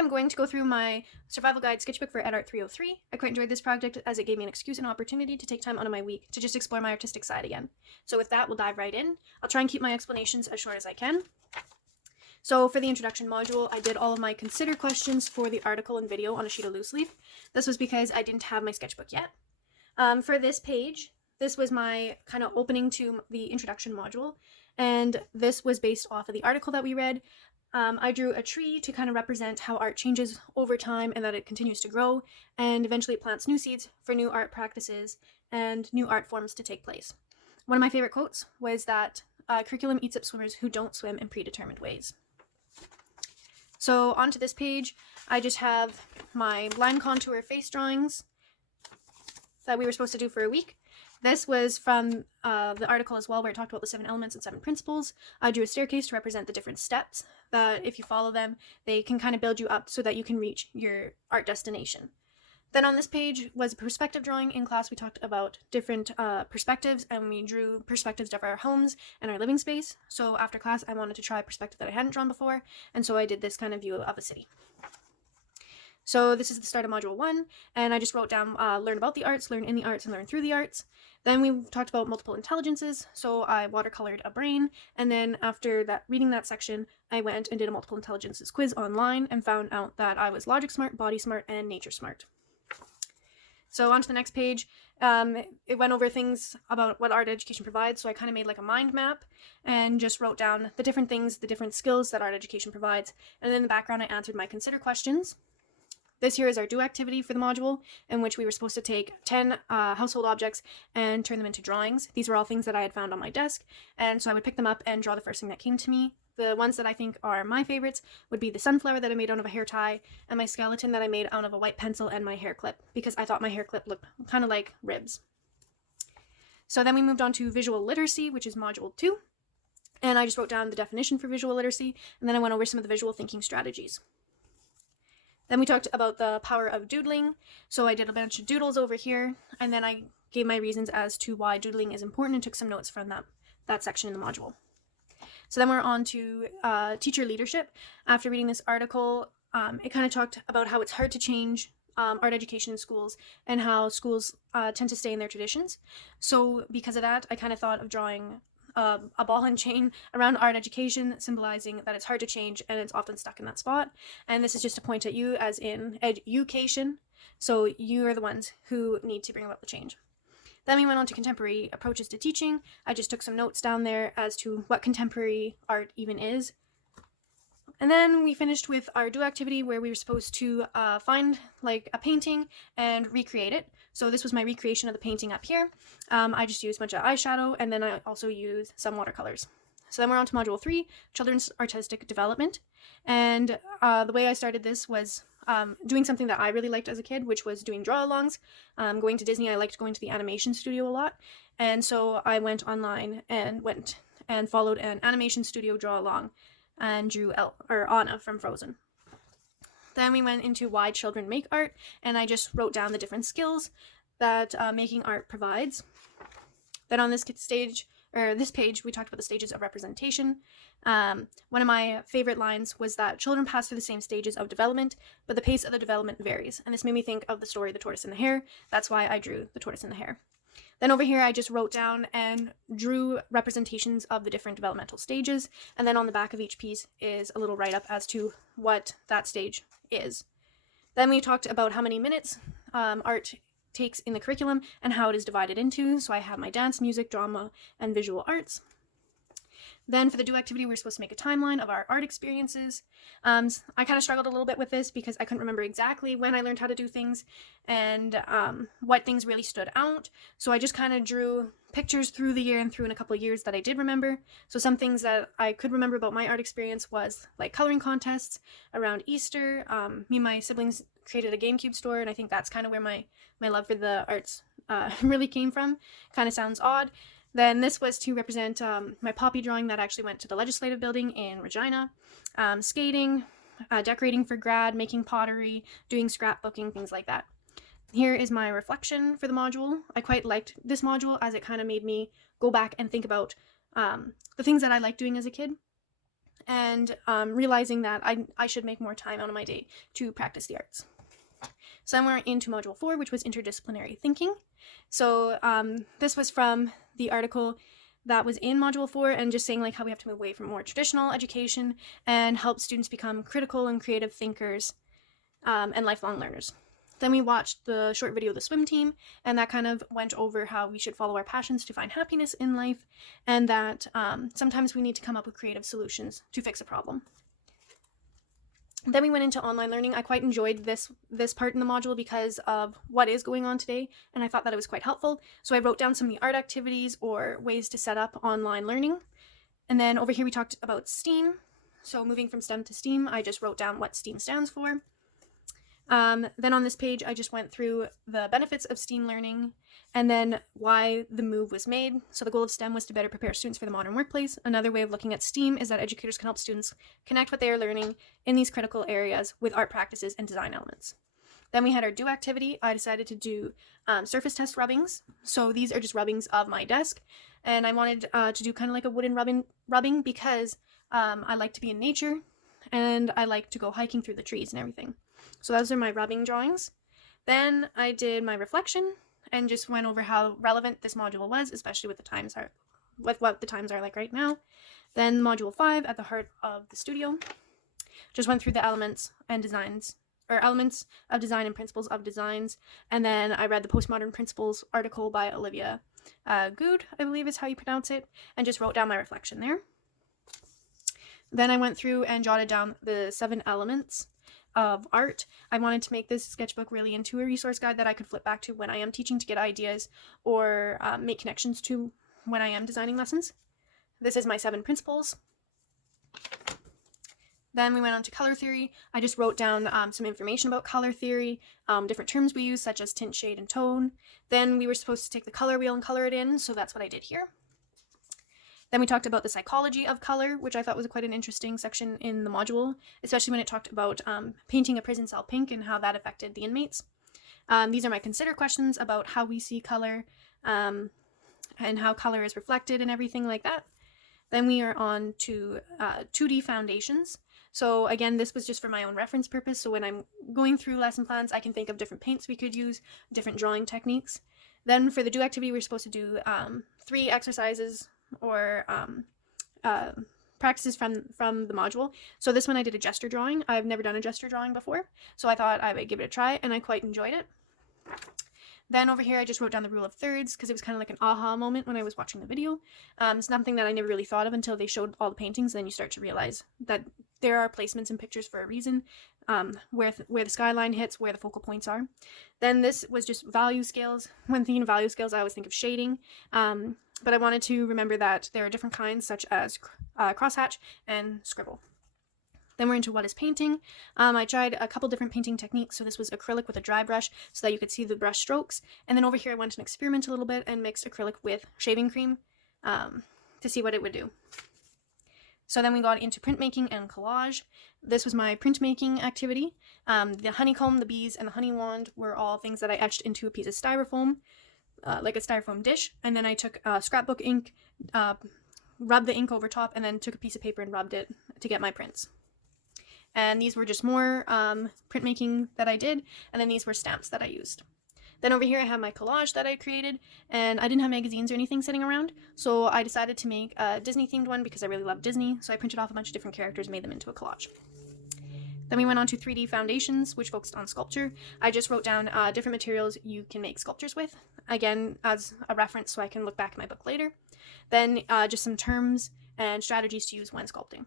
I'm going to go through my survival guide sketchbook for EdArt 303. I quite enjoyed this project as it gave me an excuse and opportunity to take time out of my week to just explore my artistic side again. So with that, we'll dive right in. I'll try and keep my explanations as short as I can. So for the introduction module, I did all of my consider questions for the article and video on a sheet of loose leaf. This was because I didn't have my sketchbook yet. For this page, this was my kind of opening to the introduction module, and this was based off of the article that we read. I drew a tree to kind of represent how art changes over time and that it continues to grow, and eventually it plants new seeds for new art practices and new art forms to take place. One of my favorite quotes was that curriculum eats up swimmers who don't swim in predetermined ways. So onto this page, I just have my line contour face drawings that we were supposed to do for a week. This was from the article as well, where it talked about the 7 elements and 7 principles. I drew a staircase to represent the different steps that if you follow them, they can kind of build you up so that you can reach your art destination. Then on this page was a perspective drawing. In class, we talked about different perspectives, and we drew perspectives of our homes and our living space. So after class, I wanted to try a perspective that I hadn't drawn before, and so I did this kind of view of a city. So this is the start of module 1, and I just wrote down learn about the arts, learn in the arts, and learn through the arts. Then we talked about multiple intelligences, so I watercolored a brain, and then after that, reading that section, I went and did a multiple intelligences quiz online and found out that I was logic smart, body smart, and nature smart. So on to the next page, it went over things about what art education provides, so I kind of made like a mind map and just wrote down the different things, the different skills that art education provides, and then in the background I answered my consider questions. This here is our do activity for the module, in which we were supposed to take 10 household objects and turn them into drawings. These were all things that I had found on my desk, and so I would pick them up and draw the first thing that came to me. The ones that I think are my favorites would be the sunflower that I made out of a hair tie, and my skeleton that I made out of a white pencil and my hair clip, because I thought my hair clip looked kind of like ribs. So then we moved on to visual literacy, which is module 2, and I just wrote down the definition for visual literacy, and then I went over some of the visual thinking strategies. Then we talked about the power of doodling, so I did a bunch of doodles over here, and then I gave my reasons as to why doodling is important and took some notes from that section in the module. So then we're on to teacher leadership. After reading this article, it kind of talked about how it's hard to change art education in schools and how schools tend to stay in their traditions. So because of that, I kind of thought of drawing a ball and chain around art education, symbolizing that it's hard to change and it's often stuck in that spot. And this is just to point at you as in education. So you are the ones who need to bring about the change. Then we went on to contemporary approaches to teaching. I just took some notes down there as to what contemporary art even is. And then we finished with our do activity, where we were supposed to find like a painting and recreate it. So this was my recreation of the painting up here. I just used a bunch of eyeshadow, and then I also used some watercolors. So then we're on to module 3, children's artistic development. And the way I started this was doing something that I really liked as a kid, which was doing draw-alongs. Going to Disney, I liked going to the animation studio a lot. And so I went online and followed an animation studio draw-along and drew Anna from Frozen. Then we went into why children make art, and I just wrote down the different skills that making art provides. Then on this page, we talked about the stages of representation. One of my favorite lines was that children pass through the same stages of development, but the pace of the development varies. And this made me think of the story, The Tortoise and the Hare. That's why I drew The Tortoise and the Hare. Then over here, I just wrote down and drew representations of the different developmental stages. And then on the back of each piece is a little write-up as to what that stage is. Then we talked about how many minutes art takes in the curriculum and how it is divided into. So I have my dance, music, drama, and visual arts. Then for the do activity, we were supposed to make a timeline of our art experiences. I kind of struggled a little bit with this because I couldn't remember exactly when I learned how to do things and what things really stood out. So I just kind of drew pictures through the year and through in a couple of years that I did remember. So some things that I could remember about my art experience was like coloring contests around Easter. Me and my siblings created a GameCube store, and I think that's kind of where my love for the arts really came from. Kind of sounds odd. Then this was to represent my poppy drawing that actually went to the legislative building in Regina, skating, decorating for grad, making pottery, doing scrapbooking, things like that. Here is my reflection for the module. I quite liked this module as it kind of made me go back and think about the things that I liked doing as a kid. and realizing that I should make more time out of my day to practice the arts. So then we're into Module 4, which was interdisciplinary thinking. So this was from the article that was in Module 4, and just saying like how we have to move away from more traditional education and help students become critical and creative thinkers and lifelong learners. Then we watched the short video of the swim team, and that kind of went over how we should follow our passions to find happiness in life, and that sometimes we need to come up with creative solutions to fix a problem. Then we went into online learning. I quite enjoyed this part in the module because of what is going on today, and I thought that it was quite helpful. So I wrote down some of the art activities or ways to set up online learning. And then over here we talked about STEAM. So moving from STEM to STEAM, I just wrote down what STEAM stands for. Then on this page, I just went through the benefits of STEAM learning and then why the move was made. So the goal of STEM was to better prepare students for the modern workplace. Another way of looking at STEAM is that educators can help students connect what they are learning in these critical areas with art practices and design elements. Then we had our do activity. I decided to do surface test rubbings. So these are just rubbings of my desk. And I wanted to do kind of like a wooden rubbing because I like to be in nature and I like to go hiking through the trees and everything. So those are my rubbing drawings. Then I did my reflection and just went over how relevant this module was, especially with what the times are like right now. Then module 5, at the heart of the studio, just went through the elements of design and principles of designs. And then I read the Postmodern Principles article by Olivia Good, I believe is how you pronounce it, and just wrote down my reflection there. Then I went through and jotted down the 7 elements of art. I wanted to make this sketchbook really into a resource guide that I could flip back to when I am teaching to get ideas or make connections to when I am designing lessons. This is my 7 principles. Then we went on to color theory. I just wrote down some information about color theory, different terms we use such as tint, shade, and tone. Then we were supposed to take the color wheel and color it in, so that's what I did here. Then we talked about the psychology of color, which I thought was quite an interesting section in the module, especially when it talked about painting a prison cell pink and how that affected the inmates. These are my consider questions about how we see color and how color is reflected and everything like that. Then we are on to 2D foundations. So again, this was just for my own reference purpose. So when I'm going through lesson plans, I can think of different paints we could use, different drawing techniques. Then for the do activity, we're supposed to do 3 exercises or practices from the module. So this one I did a gesture drawing. I've never done a gesture drawing before, so I thought I would give it a try, and I quite enjoyed it. Then over here I just wrote down the rule of thirds because it was kind of like an aha moment when I was watching the video. It's something that I never really thought of until they showed all the paintings, then you start to realize that there are placements in pictures for a reason, where the skyline hits, where the focal points are. Then this was just value scales. When thinking of value scales, I always think of shading, but I wanted to remember that there are different kinds such as crosshatch and scribble. Then we're into what is painting. I tried a couple different painting techniques. So this was acrylic with a dry brush so that you could see the brush strokes. And then over here I went and experimented a little bit and mixed acrylic with shaving cream to see what it would do. So then we got into printmaking and collage. This was my printmaking activity. The honeycomb, the bees, and the honey wand were all things that I etched into a piece of styrofoam, like a styrofoam dish. And then I took scrapbook ink, rubbed the ink over top, and then took a piece of paper and rubbed it to get my prints. And these were just more printmaking that I did, and then these were stamps that I used. Then over here I have my collage that I created, and I didn't have magazines or anything sitting around, so I decided to make a Disney themed one because I really love Disney, so I printed off a bunch of different characters and made them into a collage. Then we went on to 3D foundations, which focused on sculpture. I just wrote down different materials you can make sculptures with, again as a reference so I can look back at my book later. Then just some terms and strategies to use when sculpting.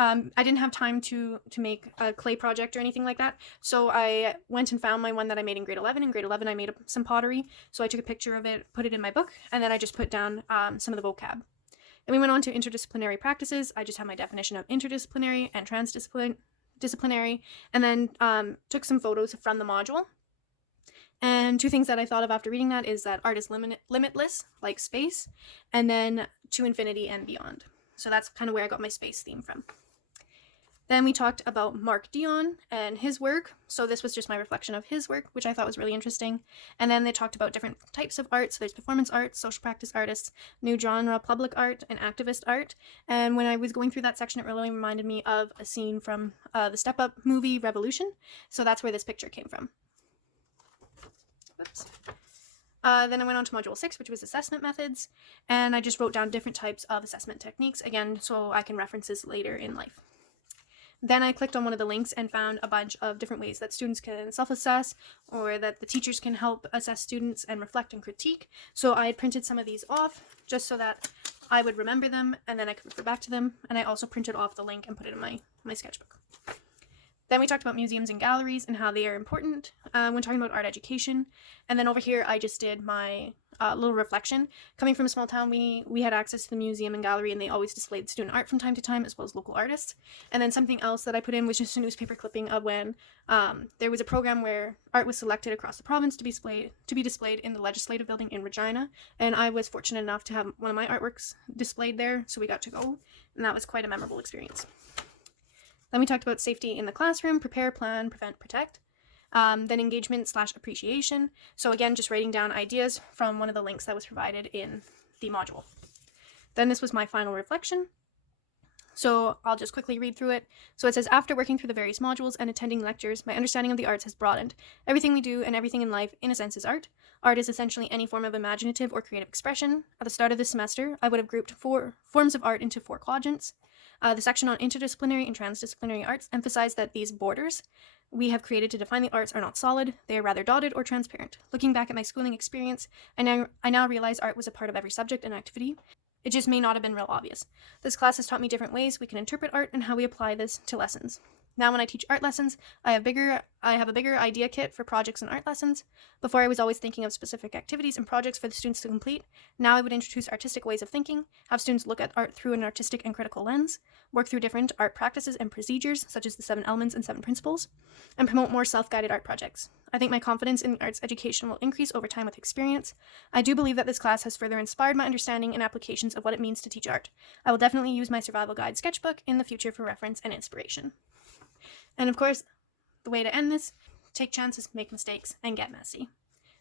I didn't have time to make a clay project or anything like that, so I went and found my one that I made in grade 11. In grade 11 I made some pottery, so I took a picture of it, put it in my book, and then I just put down some of the vocab. Then we went on to interdisciplinary practices. I just have my definition of interdisciplinary and transdisciplinary, and then took some photos from the module. And 2 things that I thought of after reading that is that art is limitless, like space, and then to infinity and beyond. So that's kind of where I got my space theme from. Then we talked about Mark Dion and his work. So this was just my reflection of his work, which I thought was really interesting. And then they talked about different types of art. So there's performance art, social practice artists, new genre, public art, and activist art. And when I was going through that section, it really reminded me of a scene from the Step Up movie Revolution. So that's where this picture came from. Whoops. Then I went on to Module 6, which was assessment methods. And I just wrote down different types of assessment techniques, again, so I can reference this later in life. Then I clicked on one of the links and found a bunch of different ways that students can self-assess, or that the teachers can help assess students and reflect and critique. So I had printed some of these off just so that I would remember them and then I could refer back to them. And I also printed off the link and put it in my sketchbook. Then we talked about museums and galleries and how they are important when talking about art education. And then over here, I just did my little reflection. Coming from a small town, we had access to the museum and gallery, and they always displayed student art from time to time, as well as local artists. And then something else that I put in was just a newspaper clipping of when there was a program where art was selected across the province to be displayed in the Legislative Building in Regina. And I was fortunate enough to have one of my artworks displayed there, so we got to go, and that was quite a memorable experience. Then we talked about safety in the classroom, prepare, plan, prevent, protect. Then engagement/appreciation. So again, just writing down ideas from one of the links that was provided in the module. Then this was my final reflection. So I'll just quickly read through it. So it says, after working through the various modules and attending lectures, my understanding of the arts has broadened. Everything we do and everything in life, in a sense, is art. Art is essentially any form of imaginative or creative expression. At the start of this semester, I would have grouped 4 forms of art into 4 quadrants. The section on interdisciplinary and transdisciplinary arts emphasized that these borders we have created to define the arts are not solid, they are rather dotted or transparent. Looking back at my schooling experience, I now realize art was a part of every subject and activity. It just may not have been real obvious. This class has taught me different ways we can interpret art and how we apply this to lessons. Now when I teach art lessons, I have a bigger idea kit for projects and art lessons. Before I was always thinking of specific activities and projects for the students to complete. Now I would introduce artistic ways of thinking, have students look at art through an artistic and critical lens, work through different art practices and procedures, such as the 7 elements and 7 principles, and promote more self-guided art projects. I think my confidence in the arts education will increase over time with experience. I do believe that this class has further inspired my understanding and applications of what it means to teach art. I will definitely use my survival guide sketchbook in the future for reference and inspiration. And of course, the way to end this, take chances, make mistakes, and get messy.